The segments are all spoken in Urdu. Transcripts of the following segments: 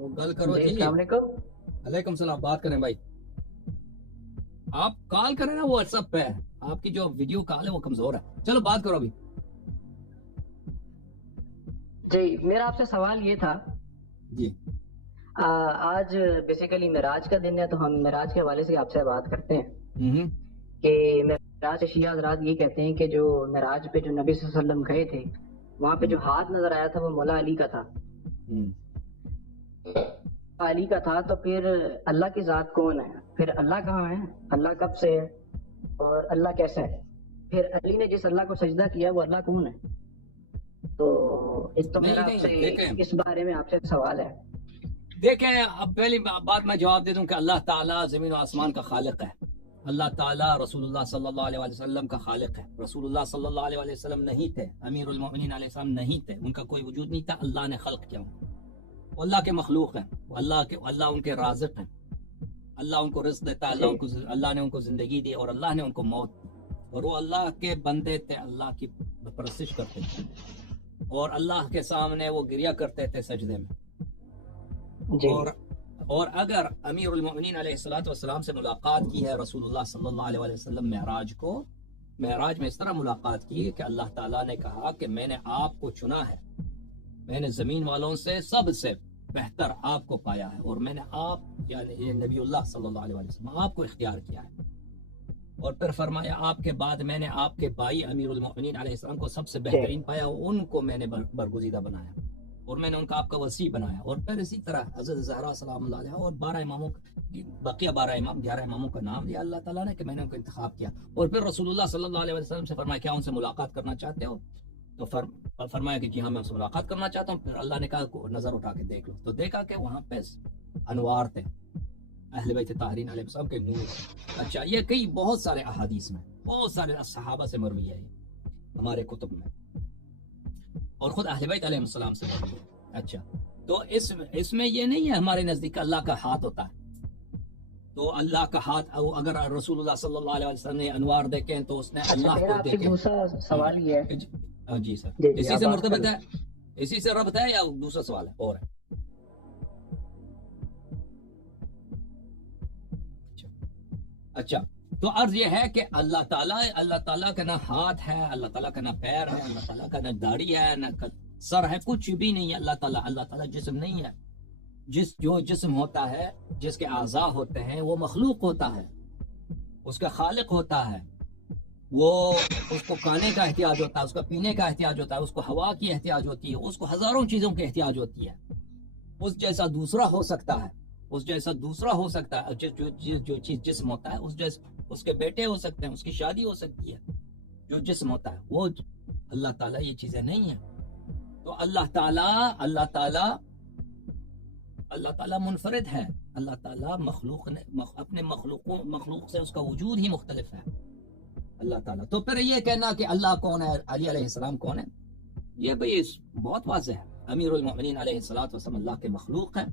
وہ گل کرو جی جی. السلام علیکم. علیکم السلام. بات کریں بھائی. آپ کال کریں نا وہ واٹس ایپ پہ. آپ کی جو ویڈیو کال ہے وہ کمزور ہے. چلو بات کرو ابھی. جی میرا آپ سے سوال یہ تھا. جی آج بیسیکلی معراج کا دن ہے تو ہم معراج کے حوالے سے آپ سے بات کرتے ہیں ہوں کہ معراج شیعہ حضرات یہ کہتے ہیں کہ جو معراج پہ جو نبی صلی اللہ علیہ وسلم گئے تھے وہاں پہ جو ہاتھ نظر آیا تھا وہ مولا علی کا تھا. علی کا تھا تو پھر اللہ کی ذات کون ہے؟ پھر اللہ کہاں ہے؟ اللہ کب سے ہے اور اللہ کیسا ہے؟ پھر علی نے جس اللہ کو سجدہ کیا وہ اللہ کون ہے؟ تو ایک تو میرا آپ سے اس بارے میں آپ سے سوال ہے. دیکھیں اب پہلی بات میں جواب دے دوں کہ اللہ تعالیٰ زمین و آسمان کا خالق ہے. اللہ تعالیٰ رسول اللہ صلی اللہ علیہ وسلم کا خالق ہے. رسول اللہ صلی اللہ علیہ وسلم نہیں تھے, امیر المؤمنین علیہ السلام نہیں تھے, ان کا کوئی وجود نہیں تھا. اللہ نے خلق کیا. وہ اللہ کے مخلوق ہیں, اللہ ان کے رازق ہیں. اللہ ان کو رزق دیتا ہے, اللہ نے ان کو زندگی دی اور اللہ نے ان کو موت دی. اور وہ اللہ کے بندے تھے, اللہ کی پرستش کرتے تھے اور اللہ کے سامنے وہ گریا کرتے تھے سجدے میں. اور اگر امیر المؤمنین علیہ السلام سے ملاقات کی ہے رسول اللہ صلی اللہ علیہ وسلم معراج میں اس طرح ملاقات کی کہ اللہ تعالیٰ نے کہا کہ میں نے آپ کو چنا ہے, میں نے زمین والوں سے سب سے بہتر آپ کو پایا ہے اور میں نے آپ یعنی نبی اللہ صلی اللہ علیہ وسلم آپ کو اختیار کیا ہے. اور پھر فرمایا آپ کے بعد میں نے آپ کے بھائی امیر المؤمنین علیہ السلام کو سب سے بہترین پایا, ان کو میں نے برگزیدہ بنایا اور میں نے ان کا آپ کا وسیع بنایا. اور پھر اسی طرح حضرت زہرا سلام اللہ علیہ اور 12 اماموں بقیہ 11 اماموں کا نام لیا اللہ تعالیٰ نے کہ میں نے ان کو انتخاب کیا. اور پھر رسول اللہ صلی اللہ علیہ وسلم سے فرمایا کیا ان سے ملاقات کرنا چاہتے ہو؟ تو فرمایا کہ جی ہاں میں ان سے ملاقات کرنا چاہتا ہوں. پھر اللہ نے کہا نظر اٹھا کے دیکھ لو, تو دیکھا کہ وہاں پہ انوار تھے, اہل بیت طاہرین علیہ السلام کے نور. اچھا یہ کئی بہت سارے احادیث میں بہت سارے صحابہ سے مروی ہے ہمارے کتب میں, اور خود اہل بیت علیہ السلام سے مروی ہے. اچھا تو اس میں یہ نہیں ہے ہمارے نزدیک اللہ کا ہاتھ ہوتا ہے. تو اللہ کا ہاتھ اگر رسول اللہ صلی اللہ علیہ وسلم نے انوار دیکھیں تو اس نے اللہ کو دیکھیں. دوسرا سوال یہ ہے. جی سر, اسی سے مرتبط ہے, اسی سے ربط ہے یا دوسرا سوال ہے اور ہے؟ اچھا تو عرض یہ ہے کہ اللہ تعالیٰ کا نہ ہاتھ ہے, اللہ تعالیٰ کا نہ پیر ہے, اللہ تعالیٰ کا نہ داڑھی ہے نہ سر ہے, کچھ بھی نہیں ہے. اللہ تعالیٰ جسم نہیں ہے. جو جسم ہوتا ہے, جس کے اعضاء ہوتے ہیں وہ مخلوق ہوتا ہے, اس کا خالق ہوتا ہے. وہ اس کو کھانے کا احتیاج ہوتا ہے, اس کا پینے کا احتیاج ہوتا ہے, اس کو ہوا کی احتیاج ہوتی ہے, اس کو ہزاروں چیزوں کی احتیاج ہوتی ہے. اس جیسا دوسرا ہو سکتا ہے, جو چیز جسم ہوتا ہے اس کے بیٹے ہو سکتے ہیں, اس کی شادی ہو سکتی ہے. جو جسم ہوتا ہے وہ اللہ تعالیٰ یہ چیزیں نہیں ہیں. تو اللہ تعالیٰ منفرد ہے. اللہ تعالیٰ اپنے مخلوق سے اس کا وجود ہی مختلف ہے اللہ تعالیٰ. تو پھر یہ کہنا کہ اللہ کون ہے, علی علیہ السلام کون ہے, یہ بھئی بہت واضح ہے. امیر المؤمنین علیہ السلام اللہ کے مخلوق ہیں,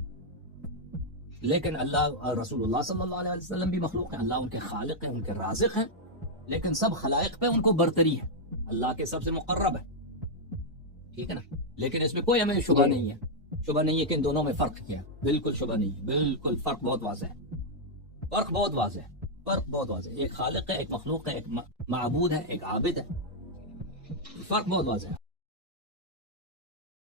لیکن اللہ رسول اللہ صلی اللہ علیہ وسلم بھی مخلوق ہیں. اللہ ان کے خالق ہیں, ان کے رازق ہیں, لیکن سب خلائق پہ ان کو برتری ہے. اللہ کے سب سے مقرب ہے, ٹھیک ہے نا. لیکن اس میں کوئی ہمیں شبہ نہیں ہے کہ ان دونوں میں فرق کیا ہے. بالکل شبہ نہیں ہے, بالکل فرق بہت واضح ہے. ایک خالق ہے, ایک مخلوق ہے, ایک معبود ہے, ایک عابد ہے. فرق بہت واضح ہے.